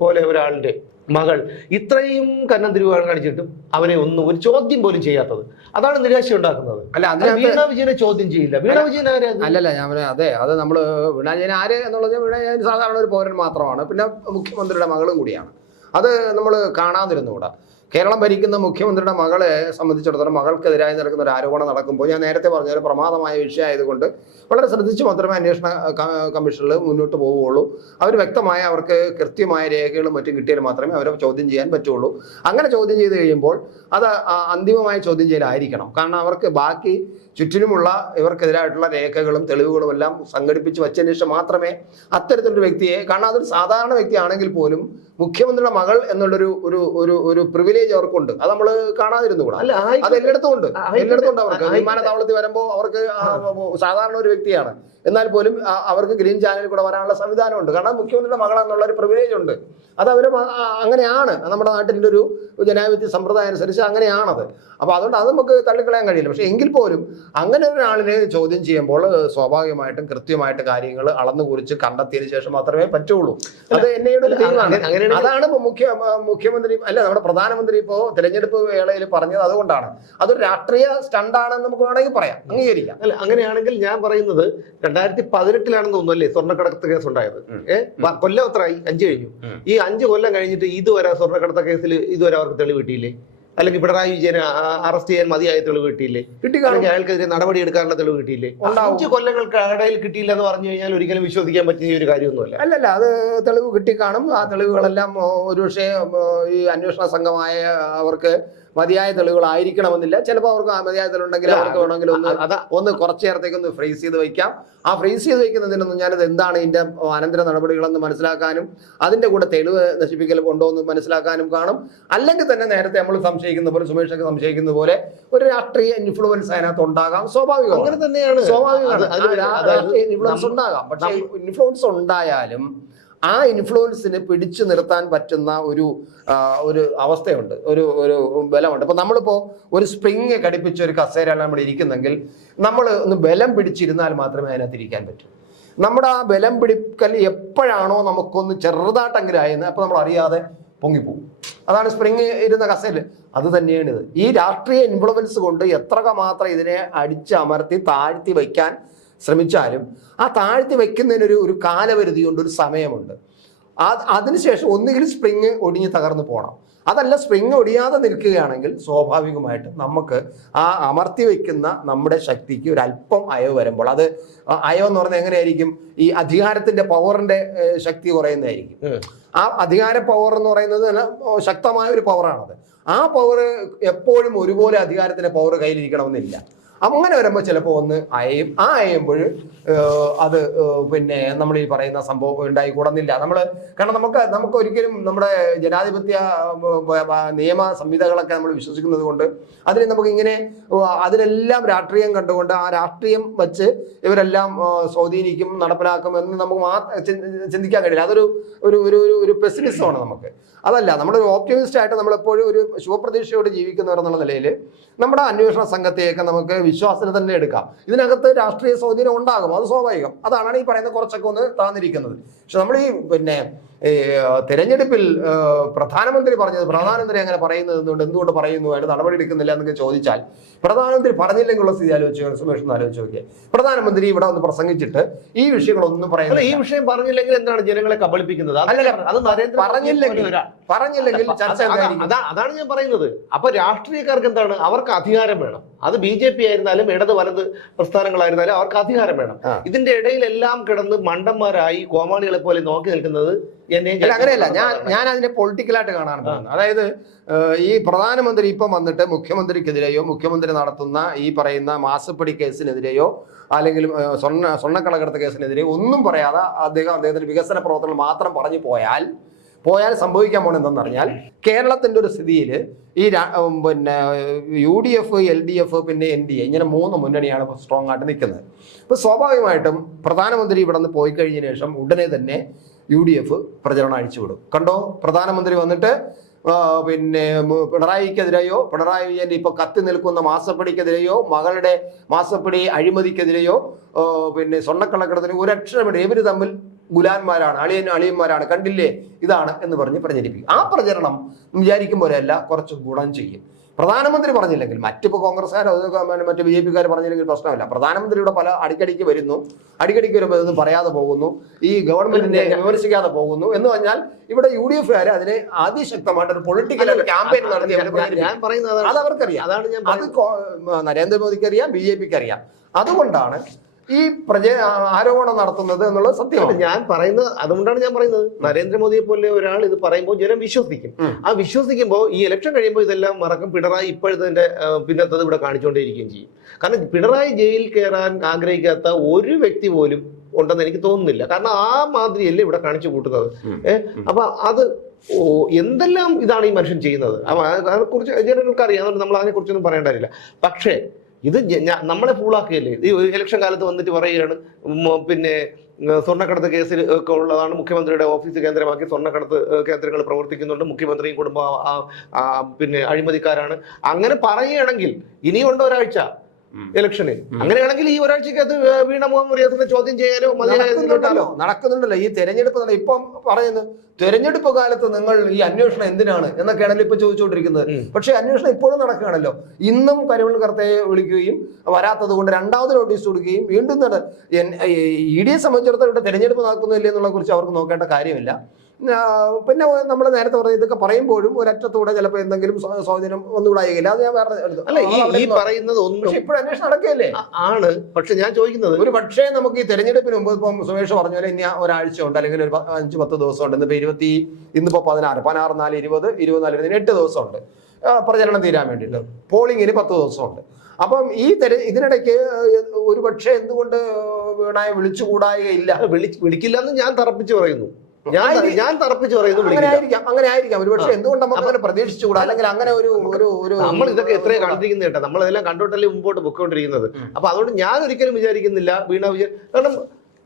പോലെ ഒരാളുടെ മകൾ ഇത്രയും കന്നം തിരുവാൻ കാണിച്ചിട്ടും അവരെ ഒന്നും ഒരു ചോദ്യം പോലും ചെയ്യാത്തത്. അതാണ് നിരാശ ഉണ്ടാക്കുന്നത്. അല്ല, അതിന് വീണ വിജയനെ ചോദ്യം ചെയ്യില്ല. വീണ വിജയൻ ആരാ? അല്ലല്ല, ഞാൻ അതെ, അത് നമ്മള് വീണ വിജയൻ ആര് എന്നുള്ളത്, വീണ വിജയൻ സാധാരണ ഒരു പൗരൻ മാത്രമാണ്, പിന്നെ മുഖ്യമന്ത്രിയുടെ മകളും കൂടിയാണ്. അത് നമ്മൾ കാണാതിരുന്നുകൂടാ. കേരളം ഭരിക്കുന്ന മുഖ്യമന്ത്രിയുടെ മകളെ സംബന്ധിച്ചിടത്തോളം മകൾക്കെതിരായി നടക്കുന്ന ഒരു ആരോപണം നടക്കുമ്പോൾ, ഞാൻ നേരത്തെ പറഞ്ഞ ഒരു പ്രമാദമായ വിഷയമായതുകൊണ്ട് വളരെ ശ്രദ്ധിച്ച് മാത്രമേ അന്വേഷണ കമ്മീഷനിൽ മുന്നോട്ട് പോവുകയുള്ളൂ. അവർ വ്യക്തമായ, അവർക്ക് കൃത്യമായ രേഖകളും മറ്റും കിട്ടിയാൽ മാത്രമേ അവരെ ചോദ്യം ചെയ്യാൻ പറ്റുള്ളൂ. അങ്ങനെ ചോദ്യം ചെയ്ത് കഴിയുമ്പോൾ അത് അന്തിമമായ ചോദ്യം ചെയ്യലായിരിക്കണം. കാരണം അവർക്ക് ബാക്കി ചുറ്റിനുമുള്ള ഇവർക്കെതിരായിട്ടുള്ള രേഖകളും തെളിവുകളും എല്ലാം സംഘടിപ്പിച്ച് വച്ചതിന് ശേഷം മാത്രമേ അത്തരത്തിലൊരു വ്യക്തിയെ, കാരണം അതൊരു സാധാരണ വ്യക്തിയാണെങ്കിൽ പോലും മുഖ്യമന്ത്രിയുടെ മകൾ എന്നുള്ളൊരു ഒരു ഒരു ഒരു പ്രിവിലേജ് അവർക്കുണ്ട്. അത് നമ്മൾ കാണാതിരുന്നുകൂടാ. അത് എല്ലായിടത്തും ഉണ്ട്, എല്ലായിടത്തും ഉണ്ട്. അവർക്ക് വിമാനത്താവളത്തിൽ വരുമ്പോൾ അവർക്ക് സാധാരണ ഒരു വ്യക്തിയാണ്, എന്നാൽ പോലും അവർക്ക് ഗ്രീൻ ചാനലിൽ കൂടെ വരാനുള്ള സംവിധാനമുണ്ട്. കാരണം മുഖ്യമന്ത്രിയുടെ മകളെന്നുള്ള ഒരു പ്രിവിലേജ് ഉണ്ട്. അത് അവർ അങ്ങനെയാണ്, നമ്മുടെ നാട്ടിൻ്റെ ഒരു ജനാധിപത്യ സമ്പ്രദായം അനുസരിച്ച് അങ്ങനെയാണത്. അപ്പോൾ അതുകൊണ്ട് അത് നമുക്ക് തള്ളിക്കളയാൻ കഴിയില്ല. പക്ഷേ എങ്കിൽ പോലും അങ്ങനെ ഒരാളിനെ ചോദ്യം ചെയ്യുമ്പോൾ സ്വാഭാവികമായിട്ടും കൃത്യമായിട്ട് കാര്യങ്ങൾ അളന്നു കുറിച്ച് കണ്ടെത്തിയതിനു ശേഷം മാത്രമേ പറ്റുള്ളൂ. അത് എന്നയുടെ ഒരു തീരുമാനമാണ്. അതാണ് മുഖ്യമന്ത്രി അല്ല, നമ്മുടെ പ്രധാനമന്ത്രി ഇപ്പോൾ തിരഞ്ഞെടുപ്പ് വേളയിൽ പറഞ്ഞത്. അതുകൊണ്ടാണ് അതൊരു രാഷ്ട്രീയ സ്റ്റണ്ടാണെന്ന് നമുക്ക് വേണമെങ്കിൽ പറയാം, അംഗീകരിക്കാം. അല്ല, അങ്ങനെയാണെങ്കിൽ ഞാൻ പറയുന്നത് 2018 തോന്നുന്നു അല്ലേ സ്വർണ്ണക്കടത്ത് കേസ് ഉണ്ടായത്. കൊല്ലം എത്രയായി? 5 കഴിഞ്ഞു. ഈ 5 കൊല്ലം കഴിഞ്ഞിട്ട് ഇതുവരെ സ്വർണ്ണക്കടത്ത് കേസിൽ ഇതുവരെ അവർക്ക് തെളിവ് കിട്ടിയില്ലേ? അല്ലെങ്കിൽ പിണറായി വിജയനെ അറസ്റ്റ് ചെയ്യാൻ മതിയായ തെളിവ് കിട്ടിയില്ലേ? അല്ലെങ്കിൽ അയാൾക്കെതിരെ നടപടി എടുക്കാനുള്ള തെളിവ് കിട്ടിയില്ലേ? 5 കൊല്ലങ്ങൾക്ക് ഇടയിൽ കിട്ടിയില്ല എന്ന് പറഞ്ഞു കഴിഞ്ഞാൽ ഒരിക്കലും വിശ്വസിക്കാൻ പറ്റിയ ഒരു കാര്യമൊന്നുമല്ല. അല്ലല്ല, അത് തെളിവ് കിട്ടിക്കാണും. ആ തെളിവുകളെല്ലാം ഒരുപക്ഷെ ഈ അന്വേഷണ സംഘമായ അവർക്ക് മതിയായ തെളിവുകളായിരിക്കണമെന്നില്ല. ചിലപ്പോൾ അവർക്ക് മതിയായ തെളിവുണ്ടെങ്കിൽ അവർക്ക് വേണമെങ്കിൽ ഒന്ന് കുറച്ചു നേരത്തേക്ക് ഒന്ന് ഫ്രീസ് ചെയ്ത് വയ്ക്കാം. ആ ഫ്രീസ് ചെയ്ത് വയ്ക്കുന്നതിനൊന്നും ഞാനത് എന്താണ് ഇതിന്റെ അനന്തര നടപടികളെന്ന് മനസ്സിലാക്കാനും അതിന്റെ കൂടെ തെളിവ് നശിപ്പിക്കൽ ഉണ്ടോ എന്ന് മനസ്സിലാക്കാനും കാണും. അല്ലെങ്കിൽ തന്നെ നേരത്തെ നമ്മൾ സംശയിക്കുന്ന പോലെ, സുമേഷൊക്കെ സംശയിക്കുന്ന പോലെ ഒരു രാഷ്ട്രീയ ഇൻഫ്ലുവൻസ് അതിനകത്ത് ഉണ്ടാകാം. സ്വാഭാവികമാണ്, അങ്ങനെ തന്നെയാണ്. സ്വാഭാവികമാണ്, രാഷ്ട്രീയ ഇൻഫ്ലുവൻസ് ഉണ്ടാകാം. പക്ഷേ ഇൻഫ്ലുവൻസ് ഉണ്ടായാലും ആ ഇൻഫ്ലുവൻസിന് പിടിച്ചു നിർത്താൻ പറ്റുന്ന ഒരു അവസ്ഥയുണ്ട്, ഒരു ബലമുണ്ട്. ഇപ്പൊ നമ്മളിപ്പോ ഒരു സ്പ്രിങ് ഘടിപ്പിച്ച ഒരു കസേരയാണ് നമ്മൾ ഇരിക്കുന്നെങ്കിൽ നമ്മൾ ഒന്ന് ബലം പിടിച്ചിരുന്നാൽ മാത്രമേ അതിനകത്ത് ഇരിക്കാൻ പറ്റൂ. നമ്മുടെ ആ ബലം പിടിക്കൽ എപ്പോഴാണോ നമുക്കൊന്ന് ചെറുതായിട്ടെങ്കിലും ആയെന്ന് അപ്പൊ നമ്മൾ അറിയാതെ പൊങ്ങിപ്പോകും. അതാണ് സ്പ്രിങ് ഇരുന്ന കസേര. അത് തന്നെയാണിത്. ഈ രാഷ്ട്രീയ ഇൻഫ്ലുവൻസ് കൊണ്ട് എത്ര മാത്രം ഇതിനെ അടിച്ചമർത്തി താഴ്ത്തി വയ്ക്കാൻ ശ്രമിച്ചാലും ആ താഴ്ത്തി വയ്ക്കുന്നതിനൊരു ഒരു കാലപരിധിയുണ്ട്, ഒരു സമയമുണ്ട്. അതിനുശേഷം ഒന്നുകിൽ സ്പ്രിങ് ഒടിഞ്ഞ് തകർന്നു പോകണം. അതല്ല, സ്പ്രിങ് ഒടിയാതെ നിൽക്കുകയാണെങ്കിൽ സ്വാഭാവികമായിട്ടും നമുക്ക് ആ അമർത്തി വയ്ക്കുന്ന നമ്മുടെ ശക്തിക്ക് ഒരു അല്പം അയവ് വരുമ്പോൾ, അത് അയവ് എന്ന് പറയുന്നത് എങ്ങനെയായിരിക്കും? ഈ അധികാരത്തിന്റെ പവറിന്റെ ശക്തി കുറയുന്നതായിരിക്കും. ആ അധികാര പവർ എന്ന് പറയുന്നത് തന്നെ ശക്തമായ ഒരു പവറാണത്. ആ പവർ എപ്പോഴും ഒരുപോലെ അധികാരത്തിന്റെ പവർ കയ്യിലിരിക്കണമെന്നില്ല. അങ്ങനെ വരുമ്പോൾ ചിലപ്പോൾ ഒന്ന് അയയും. ആ അയയുമ്പോൾ അത് പിന്നെ നമ്മൾ ഈ പറയുന്ന സംഭവം ഉണ്ടായിക്കൂടുന്നില്ല. കാരണം നമുക്ക് ഒരിക്കലും നമ്മുടെ ജനാധിപത്യ നിയമ സംഹിതകളൊക്കെ നമ്മൾ വിശ്വസിക്കുന്നത് കൊണ്ട് അതിനെ നമുക്ക് ഇങ്ങനെ അതിലെല്ലാം രാഷ്ട്രീയം കണ്ടുകൊണ്ട് ആ രാഷ്ട്രീയം വെച്ച് ഇവരെല്ലാം സ്വാധീനിക്കും, നടപ്പിലാക്കും എന്ന് നമുക്ക് ചിന്തിക്കാൻ കഴിയില്ല. അതൊരു ഒരു പെസിമിസമാണ് നമുക്ക്. അതല്ല, നമ്മളൊരു ഓപ്റ്റിമിസ്റ്റ് ആയിട്ട് നമ്മളെപ്പോഴും ഒരു ശുഭപ്രതീക്ഷയോട് ജീവിക്കുന്നവർ എന്നുള്ള നിലയിൽ നമ്മുടെ അന്വേഷണ സംഘത്തെയൊക്കെ നമുക്ക് വിശ്വാസത്തിന് തന്നെ എടുക്കാം. ഇതിനകത്ത് രാഷ്ട്രീയ സ്വാധീനം ഉണ്ടാകും, അത് സ്വാഭാവികം. അതാണ് ഈ പറയുന്ന കുറച്ചൊക്കെ ഒന്ന് താന്നിരിക്കുന്നത്. പക്ഷെ നമ്മൾ ഈ തെരഞ്ഞെടുപ്പിൽ പ്രധാനമന്ത്രി പറഞ്ഞത്, പ്രധാനമന്ത്രി അങ്ങനെ പറയുന്നത് എന്തുകൊണ്ട് പറയുന്നു, അതിന് നടപടി എടുക്കുന്നില്ല എന്നൊക്കെ ചോദിച്ചാൽ, പ്രധാനമന്ത്രി പറഞ്ഞില്ലെങ്കിലുള്ള സ്ഥിതി ആലോചിച്ച് സുമേഷ് ഒന്ന് ആലോചിച്ച് നോക്കിയേ. പ്രധാനമന്ത്രി ഇവിടെ ഒന്ന് പ്രസംഗിച്ചിട്ട് ഈ വിഷയങ്ങളൊന്നും പറയുന്നില്ല. ഈ വിഷയം പറഞ്ഞില്ലെങ്കിൽ എന്താണ് ജനങ്ങളെ കബളിപ്പിക്കുന്നത്? പറഞ്ഞില്ലെങ്കിൽ ചർച്ച. അതാണ് ഞാൻ പറയുന്നത്. അപ്പൊ രാഷ്ട്രീയക്കാർക്ക് എന്താണ്? അവർക്ക് അധികാരം വേണം. അത് BJP ആയിരുന്നാലും ഇടത് വലത് പ്രസ്ഥാനങ്ങളായിരുന്നാലും അവർക്ക് അധികാരം വേണം. ഇതിന്റെ ഇടയിലെല്ലാം കിടന്ന് മണ്ടന്മാരായി കോമാളികളെ പോലെ നോക്കി നിൽക്കുന്നത് എന്നെയും അങ്ങനെയല്ല, ഞാൻ അതിനെ പൊളിറ്റിക്കലായിട്ട് കാണാൻ പോകുന്നത്. അതായത് ഈ പ്രധാനമന്ത്രി ഇപ്പം വന്നിട്ട് മുഖ്യമന്ത്രിക്കെതിരെയോ മുഖ്യമന്ത്രി നടത്തുന്ന ഈ പറയുന്ന മാസപ്പടി കേസിനെതിരെയോ അല്ലെങ്കിൽ സ്വർണ്ണക്കള്ളക്കടത്ത് കേസിനെതിരെയോ ഒന്നും പറയാതെ അദ്ദേഹത്തിന്റെ വികസന പ്രവർത്തനങ്ങൾ മാത്രം പറഞ്ഞു പോയാൽ സംഭവിക്കാൻ പോകുന്നത് എന്തെന്ന് പറഞ്ഞാൽ, കേരളത്തിന്റെ ഒരു സ്ഥിതിയിൽ ഈ പിന്നെ UDF, LDF, പിന്നെ NDA ഇങ്ങനെ 3 മുന്നണിയാണ് സ്ട്രോങ് ആയിട്ട് നിൽക്കുന്നത്. ഇപ്പൊ സ്വാഭാവികമായിട്ടും പ്രധാനമന്ത്രി ഇവിടെ നിന്ന് പോയി കഴിഞ്ഞ ശേഷം ഉടനെ തന്നെ UDF പ്രചരണം അഴിച്ചുവിടും. കണ്ടോ, പ്രധാനമന്ത്രി വന്നിട്ട് പിന്നെ പിണറായിക്കെതിരെയോ പിണറായി വിജയന്റെ ഇപ്പൊ കത്തി നിൽക്കുന്ന മാസപ്പടിക്കെതിരെയോ മകളുടെ മാസപ്പടി അഴിമതിക്കെതിരെയോ പിന്നെ സ്വർണ്ണക്കള്ളക്കടത്തിന് ഒരക്ഷരമില്ല. ഇവര് തമ്മിൽ ഗുലാന്മാരാണ്, അളിയന്മാരാണ്, കണ്ടില്ലേ ഇതാണ് എന്ന് പറഞ്ഞ് പ്രചരിപ്പിക്കും. ആ പ്രചരണം വിചാരിക്കുമ്പോഴല്ല കുറച്ച് ഗുണം ചെയ്യും. പ്രധാനമന്ത്രി പറഞ്ഞില്ലെങ്കിൽ, മറ്റിപ്പോൾ കോൺഗ്രസ്സുകാരോ മറ്റു BJP-ക്കാർ പറഞ്ഞില്ലെങ്കിൽ പ്രശ്നമില്ല. പ്രധാനമന്ത്രിയുടെ പല അടിക്കടിക്ക് വരുമ്പോൾ ഇതൊന്നും പറയാതെ പോകുന്നു, ഈ ഗവൺമെന്റിനെ വിമർശിക്കാതെ പോകുന്നു എന്ന് പറഞ്ഞാൽ ഇവിടെ UDF-കാർ അതിനെ അതിശക്തമായിട്ട് ഒരു പൊളിറ്റിക്കൽ ക്യാമ്പയിൻ നടത്തി അത് അവർക്കറിയാം. അത് നരേന്ദ്രമോദിക്ക് അറിയാം, BJP-ക്ക് അറിയാം. അതുകൊണ്ടാണ് ഈ ആരോപണം നടത്തുന്നത് എന്നുള്ളത് സത്യമാണ്. അതുകൊണ്ടാണ് ഞാൻ പറയുന്നത്, നരേന്ദ്രമോദിയെ പോലെ ഒരാൾ ഇത് പറയുമ്പോൾ ജനം വിശ്വസിക്കും. ആ വിശ്വസിക്കുമ്പോൾ ഈ ഇലക്ഷൻ കഴിയുമ്പോൾ ഇതെല്ലാം മറക്കും. പിണറായി ഇപ്പോഴത്തെ പിന്നത്തത് ഇവിടെ കാണിച്ചുകൊണ്ടേയിരിക്കുകയും ചെയ്യും. കാരണം പിണറായി ജയിലിൽ കയറാൻ ആഗ്രഹിക്കാത്ത ഒരു വ്യക്തി പോലും ഉണ്ടെന്ന് എനിക്ക് തോന്നുന്നില്ല. കാരണം ആ മാതിരിയല്ലേ ഇവിടെ കാണിച്ചു കൂട്ടുന്നത്. അപ്പൊ അത് എന്തെല്ലാം ഇതാണ് ഈ മനുഷ്യൻ ചെയ്യുന്നത്. അതിനെക്കുറിച്ച് ജനങ്ങൾക്ക് അറിയാം, അതുകൊണ്ട് നമ്മൾ അതിനെക്കുറിച്ചൊന്നും പറയേണ്ടതില്ല. പക്ഷേ ഇത് നമ്മളെ ഫൂളാക്കുകയല്ലേ. ഈ ഇലക്ഷൻ കാലത്ത് വന്നിട്ട് പറയുകയാണ് പിന്നെ സ്വർണ്ണക്കടത്ത് കേസിൽ ഒക്കെ ഉള്ളതാണ്, മുഖ്യമന്ത്രിയുടെ ഓഫീസ് കേന്ദ്രമാക്കി സ്വർണ്ണക്കടത്ത് കേന്ദ്രങ്ങൾ പ്രവർത്തിക്കുന്നുണ്ട്, മുഖ്യമന്ത്രിയും കുടുംബം പിന്നെ അഴിമതിക്കാരാണ്. അങ്ങനെ പറയുകയാണെങ്കിൽ ഇനിയുണ്ട് ഒരാഴ്ച ഇലക്ഷന്. അങ്ങനെയാണെങ്കിൽ ഈ ഒരാഴ്ചക്കകത്ത് വീണ മുഹമ്മദ് റിയാസിനെ ചോദ്യം ചെയ്യാനോ നടക്കുന്നുണ്ടല്ലോ. ഈ തെരഞ്ഞെടുപ്പ് ഇപ്പം പറയുന്നത്, തെരഞ്ഞെടുപ്പ് കാലത്ത് നിങ്ങൾ ഈ അന്വേഷണം എന്തിനാണ് എന്നൊക്കെയാണല്ലോ ഇപ്പൊ ചോദിച്ചുകൊണ്ടിരിക്കുന്നത്. പക്ഷേ അന്വേഷണം ഇപ്പോഴും നടക്കുകയാണല്ലോ. ഇന്നും കരുവൾ കർത്തയെ വിളിക്കുകയും വരാത്തത് കൊണ്ട് 2ാമത് നോട്ടീസ് കൊടുക്കുകയും വീണ്ടും ED സംബന്ധിച്ചിടത്തോളം ഇവിടെ തെരഞ്ഞെടുപ്പ് നടക്കുന്നില്ല എന്നുള്ള കുറിച്ച് അവർക്ക് നോക്കേണ്ട കാര്യമില്ല. പിന്നെ നമ്മൾ നേരത്തെ പറഞ്ഞ ഇതൊക്കെ പറയുമ്പോഴും ഒരറ്റത്തൂടെ ചിലപ്പോൾ എന്തെങ്കിലും സ്വാധീനം ഒന്നും ഉണ്ടായില്ല. അത് ഞാൻ വേറെ ഈ പറയുന്നത് ഒന്നും ഇപ്പോഴും അന്വേഷണം നടക്കുകയല്ലേ ആണ്. പക്ഷെ ഞാൻ ചോദിക്കുന്നത്, ഒരു പക്ഷേ നമുക്ക് ഈ തെരഞ്ഞെടുപ്പിന് മുമ്പ് ഇപ്പം സുമേഷ് പറഞ്ഞ പോലെ ഇനി ഒരാഴ്ച ഉണ്ട്, അല്ലെങ്കിൽ ഒരു 5-10 ദിവസം ഉണ്ട്. ഇന്നിപ്പോ 16, 4, 20, 24, 8 ദിവസമുണ്ട് പ്രചരണം തീരാൻ വേണ്ടിയിട്ട്. പോളിംഗിന് 10 ദിവസമുണ്ട്. അപ്പം ഇതിനിടയ്ക്ക് ഒരു പക്ഷേ എന്തുകൊണ്ട് വീണായി വിളിച്ചുകൂടായികയില്ല? വിളിക്കില്ല എന്ന് ഞാൻ തറപ്പിച്ച് പറയുന്നു. ഞാൻ തറപ്പിച്ച് പറയുന്നു. അങ്ങനെ ആയിരിക്കാം ഒരു പക്ഷേ. എന്തുകൊണ്ട് നമുക്ക് അങ്ങനെ പ്രതീക്ഷിച്ചുകൂടാ? അല്ലെങ്കിൽ അങ്ങനെ ഒരു നമ്മൾ ഇതൊക്കെ എത്രയും കണ്ടിരിക്കുന്നത് കേട്ടോ. നമ്മളതെല്ലാം കണ്ടോട്ടല്ലേ മുമ്പോട്ട് പൊയ്ക്കൊണ്ടിരിക്കുന്നത്. അപ്പൊ അതുകൊണ്ട് ഞാൻ ഒരിക്കലും വിചാരിക്കുന്നില്ല വീണ വിജയൻ. കാരണം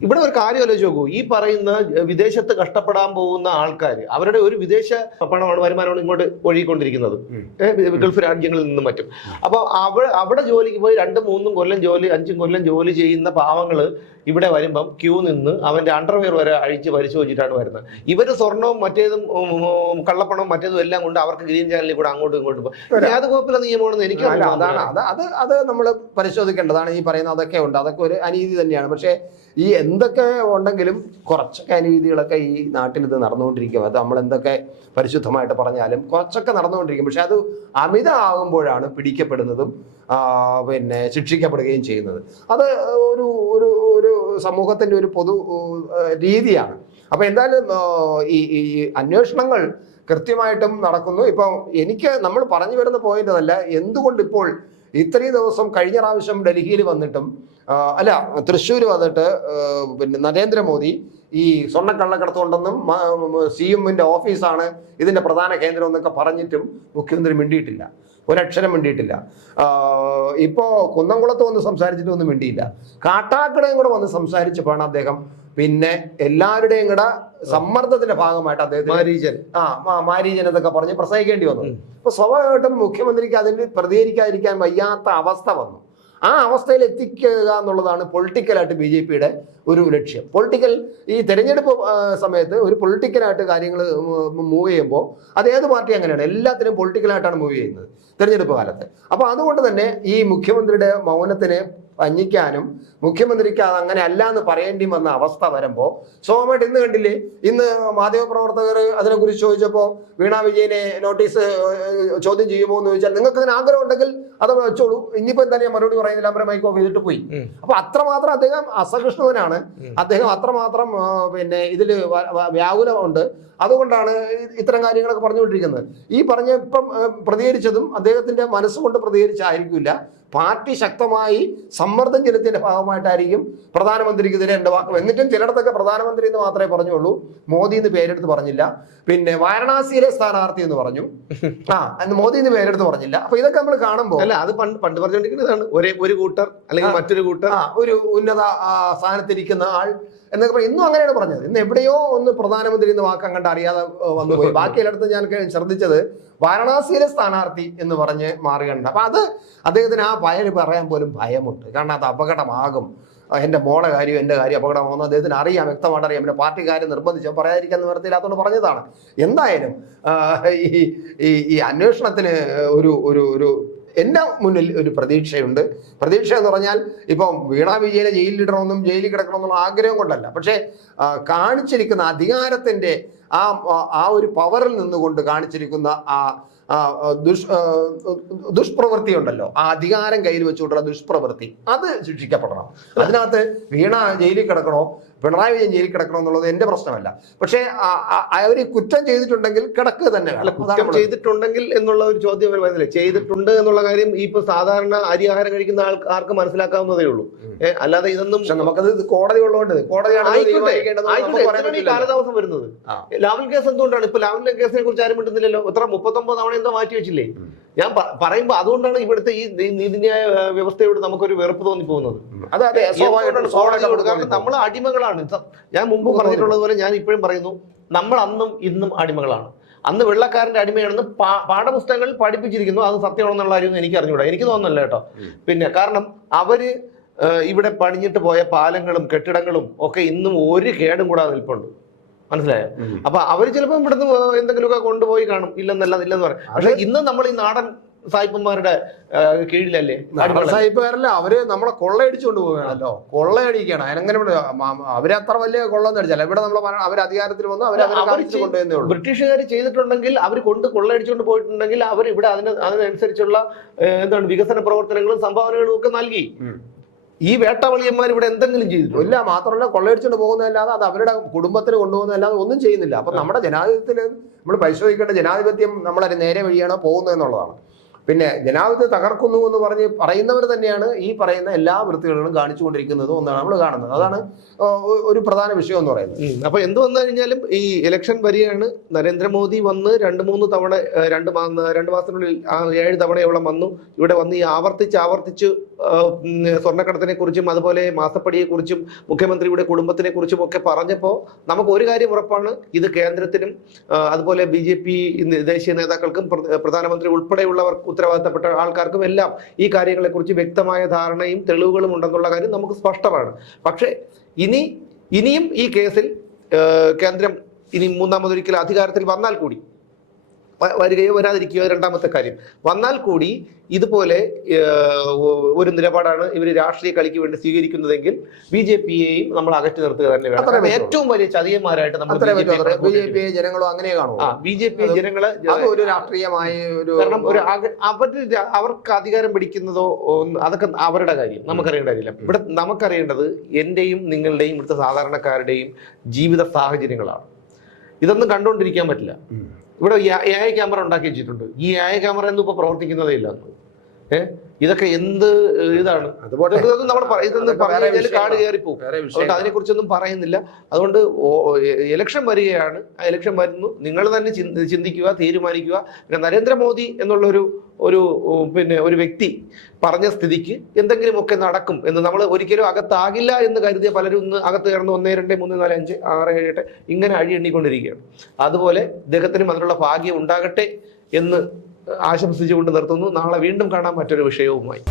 ഇവിടെ ഒരു കാര്യം ആലോചിച്ച് നോക്കൂ. ഈ പറയുന്ന വിദേശത്ത് കഷ്ടപ്പെടാൻ പോകുന്ന ആൾക്കാർ, അവരുടെ ഒരു വിദേശ പണമാണ്, വരുമാനമാണ് ഇങ്ങോട്ട് ഒഴുകിക്കൊണ്ടിരിക്കുന്നത് ഗൾഫ് രാജ്യങ്ങളിൽ നിന്നും മറ്റും. അപ്പൊ അവിടെ ജോലിക്ക് പോയി 2-3 കൊല്ലം ജോലി, 5 കൊല്ലം ജോലി ചെയ്യുന്ന പാവങ്ങള് ഇവിടെ വരുമ്പം ക്യൂ നിന്ന് അവന്റെ അണ്ടർവെയർ വരെ അഴിച്ച് പരിശോധിച്ചിട്ടാണ് വരുന്നത്. ഇവര് സ്വർണവും മറ്റേതും കള്ളപ്പണവും മറ്റേതും എല്ലാം കൊണ്ട് അവർക്ക് ഗ്രീൻ ചാനലിൽ കൂടെ അങ്ങോട്ടും ഇങ്ങോട്ടും അത് കുഴപ്പമില്ല നിയമമാണെന്ന് എനിക്ക് അത് നമ്മൾ പരിശോധിക്കേണ്ടതാണ്. ഈ പറയുന്ന അതൊക്കെ ഉണ്ട്, അതൊക്കെ ഒരു അനീതി തന്നെയാണ്. പക്ഷേ ഈ എന്തൊക്കെ ഉണ്ടെങ്കിലും കുറച്ചൊക്കെ അനീതികളൊക്കെ ഈ നാട്ടിൽ ഇത് നടന്നുകൊണ്ടിരിക്കും. അത് നമ്മൾ എന്തൊക്കെ പരിശുദ്ധമായിട്ട് പറഞ്ഞാലും കുറച്ചൊക്കെ നടന്നുകൊണ്ടിരിക്കും. പക്ഷെ അത് അമിതമാകുമ്പോഴാണ് പിടിക്കപ്പെടുന്നതും പിന്നെ ശിക്ഷിക്കപ്പെടുകയും ചെയ്യുന്നത്. അത് ഒരു ഒരു ഒരു സമൂഹത്തിൻ്റെ ഒരു പൊതു രീതിയാണ്. അപ്പോൾ എന്തായാലും ഈ അന്വേഷണങ്ങൾ കൃത്യമായിട്ടും നടക്കുന്നു. ഇപ്പം എനിക്ക് നമ്മൾ പറഞ്ഞു വരുന്ന പോയിന്റ് അതല്ല, എന്തുകൊണ്ട് ഇപ്പോൾ ഇത്രയും ദിവസം കഴിഞ്ഞ പ്രാവശ്യം ഡൽഹിയിൽ വന്നിട്ടും തൃശ്ശൂർ വന്നിട്ട് പിന്നെ നരേന്ദ്രമോദി ഈ സ്വർണ്ണക്കള്ളക്കടത്തുണ്ടെന്നും CM-ന്റെ ഓഫീസാണ് ഇതിന്റെ പ്രധാന കേന്ദ്രം എന്നൊക്കെ പറഞ്ഞിട്ടും മുഖ്യമന്ത്രി മിണ്ടിയിട്ടില്ല, ഒരക്ഷരം മിണ്ടിയിട്ടില്ല. ഇപ്പോ കുന്നംകുളത്ത് വന്ന് സംസാരിച്ചിട്ടൊന്നും മിണ്ടിയില്ല. കാട്ടാക്കടയും കൂടെ വന്ന് സംസാരിച്ചപ്പോഴാണ് അദ്ദേഹം പിന്നെ എല്ലാവരുടെയും കൂടെ സമ്മർദ്ദത്തിന്റെ ഭാഗമായിട്ട് അദ്ദേഹത്തിന് മാരീജൻ എന്നൊക്കെ പറഞ്ഞ് പ്രസംഗിക്കേണ്ടി വന്നു. അപ്പൊ സ്വാഭാവികമായിട്ടും മുഖ്യമന്ത്രിക്ക് അതിന് പ്രതികരിക്കാതിരിക്കാൻ വയ്യാത്ത അവസ്ഥ വന്നു. ആ അവസ്ഥയിൽ എത്തിക്കുക എന്നുള്ളതാണ് പൊളിറ്റിക്കലായിട്ട് BJP-യുടെ ഒരു ലക്ഷ്യം. ഈ തെരഞ്ഞെടുപ്പ് സമയത്ത് ഒരു പൊളിറ്റിക്കലായിട്ട് കാര്യങ്ങൾ മൂവ് ചെയ്യുമ്പോൾ അത് ഏത് പാർട്ടി അങ്ങനെയാണ്, എല്ലാത്തിനും പൊളിറ്റിക്കലായിട്ടാണ് മൂവ് ചെയ്യുന്നത് തെരഞ്ഞെടുപ്പ് കാലത്ത്. അപ്പോൾ അതുകൊണ്ട് തന്നെ ഈ മുഖ്യമന്ത്രിയുടെ മൗനത്തിന് വഞ്ചിക്കാനും മുഖ്യമന്ത്രിക്ക് അത് അങ്ങനെ അല്ല എന്ന് പറയേണ്ടി വന്ന അവസ്ഥ വരുമ്പോൾ സ്വാഭാവികമായിട്ട് ഇന്ന് കണ്ടില്ലേ, ഇന്ന് മാധ്യമപ്രവർത്തകർ അതിനെക്കുറിച്ച് ചോദിച്ചപ്പോൾ വീണ വിജയനെ നോട്ടീസ് ചോദ്യം ചെയ്യുമോ എന്ന് ചോദിച്ചാൽ നിങ്ങൾക്ക് ഇതിന് ആഗ്രഹം ഉണ്ടെങ്കിൽ അത് വെച്ചോളൂ, ഇനിയിപ്പോൾ എന്താ ഞാൻ മറുപടി പറയുന്നില്ല, അവരെ മൈക്ക് ഓഫ് ചെയ്തിട്ട് പോയി. അപ്പൊ അത്രമാത്രം അദ്ദേഹം അസഹിഷ്ണുവനാണ്, അദ്ദേഹം അത്രമാത്രം പിന്നെ ഇതിൽ വ്യാകുലമുണ്ട്. അതുകൊണ്ടാണ് ഇത്തരം കാര്യങ്ങളൊക്കെ പറഞ്ഞുകൊണ്ടിരിക്കുന്നത്. ഈ ഇപ്പം പ്രതികരിച്ചതും അദ്ദേഹത്തിന്റെ മനസ്സുകൊണ്ട് പ്രതികരിച്ചായിരിക്കില്ല, പാർട്ടി ശക്തമായി സമ്മർദ്ദം ചെലുത്തിയതിന്റെ ഭാഗമായിട്ടായിരിക്കും പ്രധാനമന്ത്രിക്കെതിരെ എൻ്റെ വാക്കും. എന്നിട്ടും ചിലയിടത്തൊക്കെ പ്രധാനമന്ത്രി എന്ന് മാത്രമേ പറഞ്ഞുള്ളൂ, മോദി എന്ന് പേരെടുത്ത് പറഞ്ഞില്ല. പിന്നെ വാരണാസിയിലെ സ്ഥാനാർത്ഥി എന്ന് പറഞ്ഞു, മോദി എന്ന് പേരെടുത്ത് പറഞ്ഞില്ല. അപ്പൊ ഇതൊക്കെ നമ്മൾ കാണുമ്പോൾ അല്ല, അത് പണ്ട് പറഞ്ഞുകൊണ്ടിരിക്കുന്നതാണ്, ഒരു കൂട്ടർ അല്ലെങ്കിൽ മറ്റൊരു കൂട്ടർ, ഒരു ഉന്നത സ്ഥാനത്തിരിക്കുന്ന ആൾ എന്നൊക്കെ ഇന്നും അങ്ങനെയാണ് പറഞ്ഞത്. ഇന്ന് എവിടെയോ ഒന്ന് പ്രധാനമന്ത്രി എന്ന വാക്ക് അങ്ങോട്ട് അറിയാതെ വന്നുപോയി. ബാക്കി എല്ലായിടത്തും ഞാൻ ശ്രദ്ധിച്ചത് വാരണാസിയിലെ സ്ഥാനാർത്ഥി എന്ന് പറഞ്ഞ് മാറുകയുണ്ട്. അപ്പൊ അത് അദ്ദേഹത്തിന് ആ പേര് പറയാൻ പോലും ഭയമുണ്ട്. കാരണം അത് അപകടമാകും, എൻ്റെ മോളെ കാര്യം എൻ്റെ കാര്യം അപകടമാകുമെന്ന് അദ്ദേഹത്തിന് അറിയാം, വ്യക്തമായിട്ട് അറിയാം. പിന്നെ പാർട്ടിക്കാരെ നിർബന്ധിച്ചോ പറയാതിരിക്കാൻ നിവർത്തിയില്ലാത്തതുകൊണ്ട് പറഞ്ഞതാണ്. എന്തായാലും ഈ അന്വേഷണത്തിന് ഒരു എൻ്റെ മുന്നിൽ ഒരു പ്രതീക്ഷയുണ്ട്. പ്രതീക്ഷ എന്ന് പറഞ്ഞാൽ ഇപ്പം വീണ വിജയനെ ജയിലിലിടണമെന്നും ജയിലിൽ കിടക്കണമെന്നുള്ള ആഗ്രഹം കൊണ്ടല്ല, പക്ഷേ കാണിച്ചിരിക്കുന്ന അധികാരത്തിൻ്റെ ആ ഒരു പവറിൽ നിന്നുകൊണ്ട് കാണിച്ചിരിക്കുന്ന ദുഷ്പ്രവൃത്തി ഉണ്ടല്ലോ, ആ അധികാരം കയ്യിൽ വെച്ചുകൊണ്ടുള്ള ദുഷ്പ്രവൃത്തി, അത് ശിക്ഷിക്കപ്പെടണം. അതിനകത്ത് വീണ ജയിലിൽ കിടക്കണോ പിണറായി വിജയൻ ജയിലിൽ കിടക്കണോ എന്നുള്ളത് എന്റെ പ്രശ്നമല്ല. പക്ഷേ അവർ കുറ്റം ചെയ്തിട്ടുണ്ടെങ്കിൽ കിടക്കുക തന്നെ. കുറ്റം ചെയ്തിട്ടുണ്ടെങ്കിൽ എന്നുള്ള ഒരു ചോദ്യം വരുന്നില്ല. ചെയ്തിട്ടുണ്ട് എന്നുള്ള കാര്യം ഇപ്പൊ സാധാരണ അരി ആഹാരം കഴിക്കുന്ന ആൾക്ക് മനസ്സിലാക്കാവുന്നതേ ഉള്ളൂ. അല്ലാതെ ഇതൊന്നും നമുക്കത് കോടതി ഉള്ളതുകൊണ്ട് കോടതിയാണ് കാലതാമസം വരുന്നത്. ലാവൽ കേസ് എന്തുകൊണ്ടാണ് ഇപ്പൊ ലാവലിന്റെ കേസിനെ കുറിച്ച് ആരും മിണ്ടുന്നില്ലല്ലോ? 39 തവണ എന്തോ മാറ്റി വെച്ചില്ലേ? ഞാൻ പറയുമ്പോ അതുകൊണ്ടാണ് ഇവിടുത്തെ ഈ നീതിന്യായ വ്യവസ്ഥയോട് നമുക്കൊരു വെറുപ്പ് തോന്നിപ്പോകുന്നത്. കാരണം നമ്മൾ അടിമകളാണ്. ഞാൻ മുമ്പ് പറഞ്ഞിട്ടുള്ളത് പോലെ ഞാൻ ഇപ്പോഴും പറയുന്നു, നമ്മൾ അന്നും ഇന്നും അടിമകളാണ്. അന്ന് വെള്ളക്കാരന്റെ അടിമയാണെന്ന് പാഠപുസ്തകങ്ങളിൽ പഠിപ്പിച്ചിരിക്കുന്നു. അത് സത്യമാണെന്നുള്ള കാര്യമൊന്നും എനിക്ക് അറിഞ്ഞൂടാ, എനിക്ക് തോന്നുന്നില്ല കേട്ടോ. പിന്നെ കാരണം അവര് ഇവിടെ പണിഞ്ഞിട്ട് പോയ പാലങ്ങളും കെട്ടിടങ്ങളും ഒക്കെ ഇന്നും ഒരു കേടും കൂടാതെ നിൽപ്പുണ്ട്. മനസ്സിലായോ? അപ്പൊ അവര് ചിലപ്പോൾ ഇവിടുന്ന് എന്തെങ്കിലുമൊക്കെ കൊണ്ടുപോയി കാണും, ഇല്ലെന്ന് പറയും. പക്ഷെ ഇന്ന് നമ്മൾ ഈ നാടൻ സായിപ്പന്മാരുടെ കീഴിലല്ലേ? സായിപ്പുകാരല്ല, അവര് നമ്മളെ കൊള്ളയടിച്ചുകൊണ്ട് പോവുകയാണല്ലോ, കൊള്ളയടിക്കണം. അതിനങ്ങനെ അവരത്ര വലിയ കൊള്ളൊന്നും അടിച്ചല്ല. ഇവിടെ നമ്മൾ അവർ അധികാരത്തിൽ വന്നു കൊണ്ടുവന്നേ ഉള്ളൂ. ബ്രിട്ടീഷുകാർ ചെയ്തിട്ടുണ്ടെങ്കിൽ അവർ കൊള്ളയടിച്ചുകൊണ്ട് പോയിട്ടുണ്ടെങ്കിൽ അവർ ഇവിടെ അതിനനുസരിച്ചുള്ള എന്താണ് വികസന പ്രവർത്തനങ്ങളും സംഭാവനകളും ഒക്കെ നൽകി. ഈ വേട്ടവളിയന്മാർ ഇവിടെ എന്തെങ്കിലും ചെയ്തിട്ടുണ്ടോ? ഇല്ല. മാത്രമല്ല കൊള്ളയടിച്ചുകൊണ്ട് പോകുന്നതല്ലാതെ അത് അവരുടെ കുടുംബത്തിന് കൊണ്ടുപോകുന്നതല്ലാതെ ഒന്നും ചെയ്യുന്നില്ല. അപ്പൊ നമ്മുടെ ജനാധിപത്യത്തിൽ നമ്മൾ പരിശോധിക്കേണ്ട ജനാധിപത്യം നമ്മളെ നേരെ വഴിയാണോ പോകുന്നത് എന്നുള്ളതാണ്. പിന്നെ ജനാധിപത്യം തകർക്കുന്നു എന്ന് പറഞ്ഞ് പറയുന്നവർ തന്നെയാണ് ഈ പറയുന്ന എല്ലാ വൃത്തികളും കാണിച്ചുകൊണ്ടിരിക്കുന്നത് എന്നാണ് നമ്മൾ കാണുന്നത്. അതാണ് ഒരു പ്രധാന വിഷയം എന്ന് പറയുന്നത്. അപ്പൊ എന്ത് വന്നു കഴിഞ്ഞാലും ഈ ഇലക്ഷൻ വരികയാണ്. നരേന്ദ്രമോദി വന്ന് 2-3 തവണ 2 മാസത്തിനുള്ളിൽ 7 തവണയോളം വന്നു. ഇവിടെ വന്ന് ഈ ആവർത്തിച്ച് സ്വർണ്ണക്കടത്തിനെ കുറിച്ചും അതുപോലെ മാസപ്പടിയെ കുറിച്ചും മുഖ്യമന്ത്രിയുടെ കുടുംബത്തിനെ കുറിച്ചും ഒക്കെ പറഞ്ഞപ്പോൾ നമുക്ക് ഒരു കാര്യം ഉറപ്പാണ്, ഇത് കേന്ദ്രത്തിനും അതുപോലെ BJP ദേശീയ നേതാക്കൾക്കും പ്രധാനമന്ത്രി ഉൾപ്പെടെയുള്ളവർ ഉത്തരവാദിത്തപ്പെട്ട ആൾക്കാർക്കും എല്ലാം ഈ കാര്യങ്ങളെക്കുറിച്ച് വ്യക്തമായ ധാരണയും തെളിവുകളും ഉണ്ടെന്നുള്ള കാര്യം നമുക്ക് സ്പഷ്ടമാണ്. പക്ഷേ ഇനിയും ഈ കേസിൽ കേന്ദ്രം ഇനി മൂന്നാമതൊരിക്കൽ അധികാരത്തിൽ വന്നാൽ കൂടി, വരികയോ വരാതിരിക്കുകയോ രണ്ടാമത്തെ കാര്യം, വന്നാൽ കൂടി ഇതുപോലെ ഒരു നിലപാടാണ് ഇവർ രാഷ്ട്രീയ കളിക്ക് വേണ്ടി സ്വീകരിക്കുന്നതെങ്കിൽ BJPയെയും നമ്മൾ അകറ്റി നിർത്തുക തന്നെ വേണം. ഏറ്റവും വലിയ ചതിയന്മാരായിട്ട് നമ്മൾ BJP ജനങ്ങളോ അങ്ങനെ കാണും. BJP ജനങ്ങളെ ഒരു രാഷ്ട്രീയമായ കാരണം അവർക്ക് അധികാരം പിടിക്കുന്നതോ അതൊക്കെ അവരുടെ കാര്യം നമുക്കറിയേണ്ട കാര്യമില്ല. ഇവിടെ നമുക്കറിയേണ്ടത് എന്റെയും നിങ്ങളുടെയും ഇവിടുത്തെ സാധാരണക്കാരുടെയും ജീവിത സാഹചര്യങ്ങളാണ്. ഇതൊന്നും കണ്ടുകൊണ്ടിരിക്കാൻ പറ്റില്ല. ഇവിടെ AI ക്യാമറ ഉണ്ടാക്കി വെച്ചിട്ടുണ്ട്. ഈ AI ക്യാമറ ഒന്നും ഇപ്പൊ പ്രവർത്തിക്കുന്നതേ ഇല്ല. ഇതൊക്കെ എന്ത് ഇതാണ്? അതുപോലെ നമ്മൾ കാട് കയറിപ്പോകും. അതുകൊണ്ട് അതിനെക്കുറിച്ചൊന്നും പറയുന്നില്ല. അതുകൊണ്ട് ഇലക്ഷൻ വരികയാണ്. ആ ഇലക്ഷൻ വരുന്നു, നിങ്ങൾ തന്നെ ചിന്തിക്കുക, തീരുമാനിക്കുക. പിന്നെ നരേന്ദ്രമോദി എന്നുള്ള ഒരു വ്യക്തി പറഞ്ഞ സ്ഥിതിക്ക് എന്തെങ്കിലുമൊക്കെ നടക്കും എന്ന് നമ്മൾ ഒരിക്കലും അകത്താകില്ല എന്ന് കരുതിയ പലരും ഇന്ന് അകത്ത് കയറുന്ന 1, 2, 3, 4, 5, 6, 7, 8 ഇങ്ങനെ അഴി എണ്ണിക്കൊണ്ടിരിക്കുകയാണ്. അതുപോലെ ഇദ്ദേഹത്തിനും അതിനുള്ള ഭാഗ്യം ഉണ്ടാകട്ടെ എന്ന് ആശംസിച്ചുകൊണ്ട് നിർത്തുന്നു. നാളെ വീണ്ടും കാണാം മറ്റൊരു വിഷയവുമായി.